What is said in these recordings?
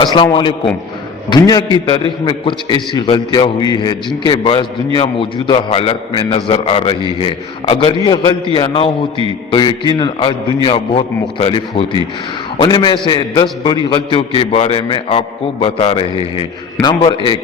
السلام علیکم۔ دنیا کی تاریخ میں کچھ ایسی غلطیاں ہوئی ہیں جن کے باعث دنیا موجودہ حالت میں نظر آ رہی ہے۔ اگر یہ غلطیاں نہ ہوتی تو یقیناً آج دنیا بہت مختلف ہوتی۔ ان میں سے 10 بڑی غلطیوں کے بارے میں آپ کو بتا رہے ہیں۔ نمبر 1،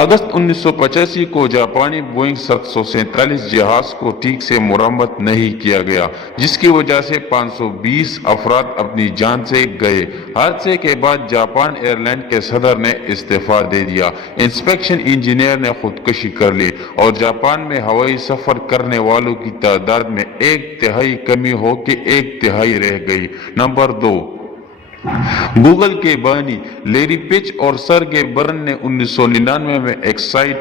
اگست 1985 کو جاپانی بوئنگ 747 جہاز کو ٹھیک سے مرمت نہیں کیا گیا، جس کی وجہ سے 520 افراد اپنی جان سے گئے۔ حادثے کے بعد جاپان ایئر لائن کے صدر نے استعفیٰ دے دیا، انسپیکشن انجینئر نے خودکشی کر لی اور جاپان میں ہوائی سفر کرنے والوں کی تعداد میں 1/3 کمی ہو کے 1/3 رہ گئی۔ نمبر 2، گوگل کے بانی لیری پیج اور سرگے برن نے 1999 میں ایک سائٹ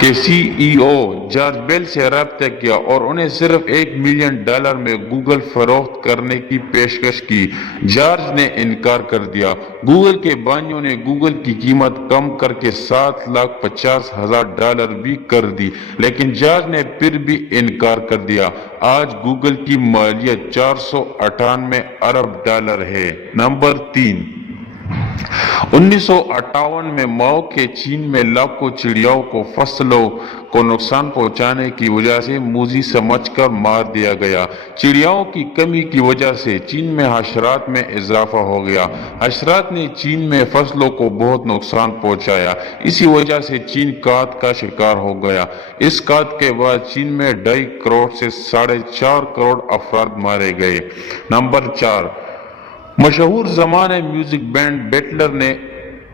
کے CEO جارج بیل سے رابطہ کیا اور انہیں صرف $1 ملین میں گوگل فروخت کرنے کی پیشکش کی۔ جارج نے انکار کر دیا۔ گوگل کے بانیوں نے گوگل کی قیمت کم کر کے $7,50,000 بھی کر دی، لیکن جارج نے پھر بھی انکار کر دیا۔ آج گوگل کی مالیت $498 ارب ہے۔ نمبر 3، 1958 میں ماؤ کے چین میں لاکھوں چڑیاؤں کو فصلوں کو نقصان پہنچانے کی وجہ سے موذی سمجھ کر مار دیا گیا۔ چڑیاؤں کی کمی کی وجہ سے چین میں حشرات میں اضافہ ہو گیا۔ حشرات نے چین میں فصلوں کو بہت نقصان پہنچایا، اسی وجہ سے چین قحط کا شکار ہو گیا۔ اس قحط کے بعد چین میں 2.5 کروڑ سے 4.5 کروڑ افراد مارے گئے۔ نمبر 4، مشہور زمانہ میوزک بینڈ بیٹلر نے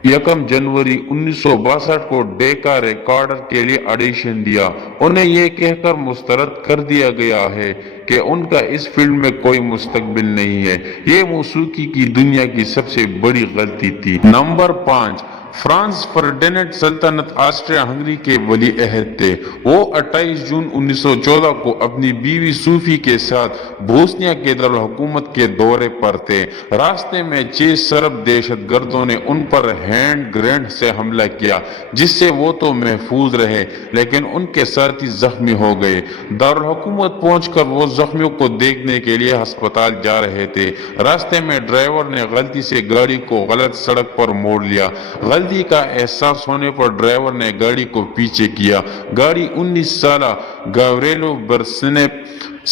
1 جنوری 1962 کو ڈیکا ریکارڈر کے لیے آڈیشن دیا۔ انہیں یہ کہہ کر مسترد کر دیا گیا ہے کہ ان کا اس فیلڈ میں کوئی مستقبل نہیں ہے۔ یہ موسیقی کی دنیا کی سب سے بڑی غلطی تھی۔ نمبر 5، فرانز فرڈیننڈ سلطنت آسٹریا ہنگری کے ولی عہد تھے۔ وہ 28 جون 1914 کو اپنی بیوی صوفی کے ساتھ بوسنیا کے دارالحکومت کے دورے پر تھے۔ راستے میں 6 سرب دہشت گردوں نے ان پر ہینڈ گرینیڈ سے حملہ کیا، جس سے وہ تو محفوظ رہے لیکن ان کے ساتھی زخمی ہو گئے۔ دارالحکومت پہنچ کر وہ زخمیوں کو دیکھنے کے لیے ہسپتال جا رہے تھے۔ راستے میں ڈرائیور نے غلطی سے گاڑی کو غلط سڑک پر موڑ لیا۔ غلطی کا احساس ہونے پر ڈرائیور نے گاڑی کو پیچھے کیا۔ گاڑی 19 سالہ گاوریلو برسنیپ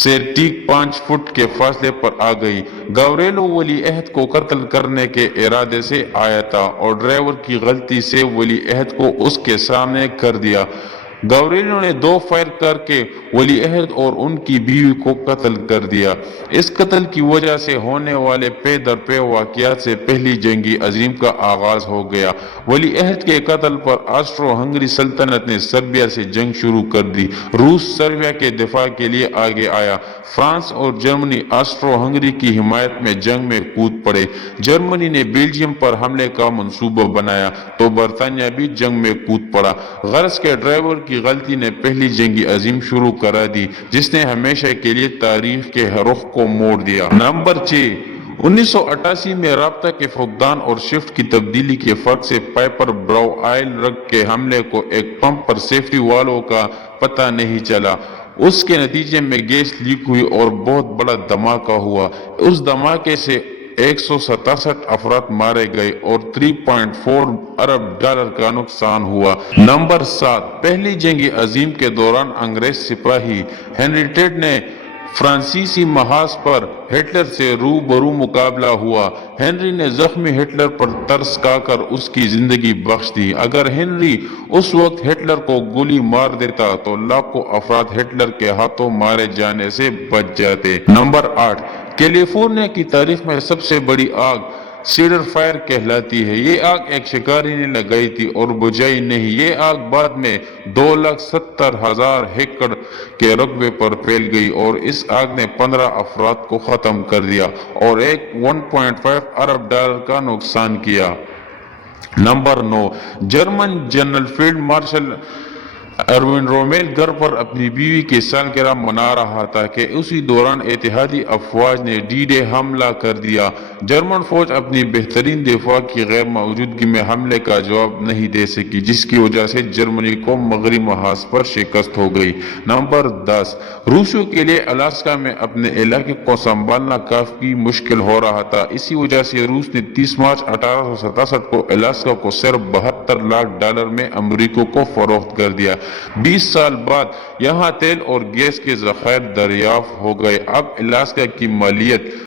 سے ٹھیک 5 فٹ کے فاصلے پر آ گئی۔ گاوریلو ولی عہد کو قتل کرنے کے ارادے سے آیا تھا اور ڈرائیور کی غلطی سے ولی عہد کو اس کے سامنے کر دیا۔ گاوریلو نے 2 فائر کر کے ولی عہد اور ان کی بیوی کو قتل کر دیا۔ اس قتل کی وجہ سے ہونے والے پے در پے واقعات سے پہلی جنگ عظیم کا آغاز ہو گیا۔ ولی عہد کے قتل پر آسٹرو ہنگری سلطنت نے سربیا سے جنگ شروع کر دی۔ روس سربیا کے دفاع کے لیے آگے آیا۔ فرانس اور جرمنی آسٹرو ہنگری کی حمایت میں جنگ میں کود پڑے۔ جرمنی نے بیلجیم پر حملے کا منصوبہ بنایا تو برطانیہ بھی جنگ میں کود پڑا۔ غرض کے ڈرائیور کی غلطی نے پہلی جنگ عظیم شروع کرا دی، جس نے ہمیشہ کے لیے تاریخ کے رخ کو موڑ دیا۔ نمبر 6، 1988 میں رابطہ کے فقدان اور شفٹ کی تبدیلی کے فرق سے پائپر براؤ آئل رگ کے حملے کو ایک پمپ پر سیفٹی والو کا پتہ نہیں چلا۔ اس کے نتیجے میں گیس لیک ہوئی اور بہت بڑا دھماکہ ہوا۔ اس دھماکے سے 167 افراد مارے گئے اور $3.4 ارب کا نقصان ہوا۔ نمبر 7، پہلی جنگ عظیم کے دوران انگریز سپاہی ہنری ٹیڈ نے فرانسیسی محاذ پر ہٹلر سے روبرو مقابلہ ہوا۔ ہنری نے زخمی ہٹلر پر ترس کھا کر اس کی زندگی بخش دی۔ اگر ہنری اس وقت ہٹلر کو گولی مار دیتا تو لاکھوں افراد ہٹلر کے ہاتھوں مارے جانے سے بچ جاتے۔ نمبر 8، کیلیفورنیا کی تاریخ میں سب سے بڑی آگ سیڈر فائر کہلاتی ہے۔ یہ آگ ایک شکاری نے لگائی تھی اور بجھائی نہیں۔ یہ آگ بعد میں 2,70,000 ایکڑ کے رقبے پر پھیل گئی اور اس آگ نے 15 افراد کو ختم کر دیا اور $1.5 ارب کا نقصان کیا۔ Number 9، German general field marshal Erwin Rommel گھر پر اپنی بیوی کی سالگرہ منا رہا تھا کہ اسی دوران اتحادی افواج نے ڈی ڈے حملہ کر دیا۔ جرمن فوج اپنی بہترین دفاع کی غیر موجودگی میں حملے کا جواب نہیں دے سکی، جس کی وجہ سے جرمنی کو مغربی محاذ پر شکست ہو گئی۔ نمبر 10، روسیوں کے لیے الاسکا میں اپنے علاقے کو سنبھالنا کافی مشکل ہو رہا تھا۔ اسی وجہ سے روس نے 30 مارچ 1867 کو الاسکا کو صرف $72 لاکھ میں امریکہ کو فروخت کر دیا۔ 20 سال بعد یہاں تیل اور گیس کے ذخائر دریافت ہو گئے۔ اب الاسکا کی مالیت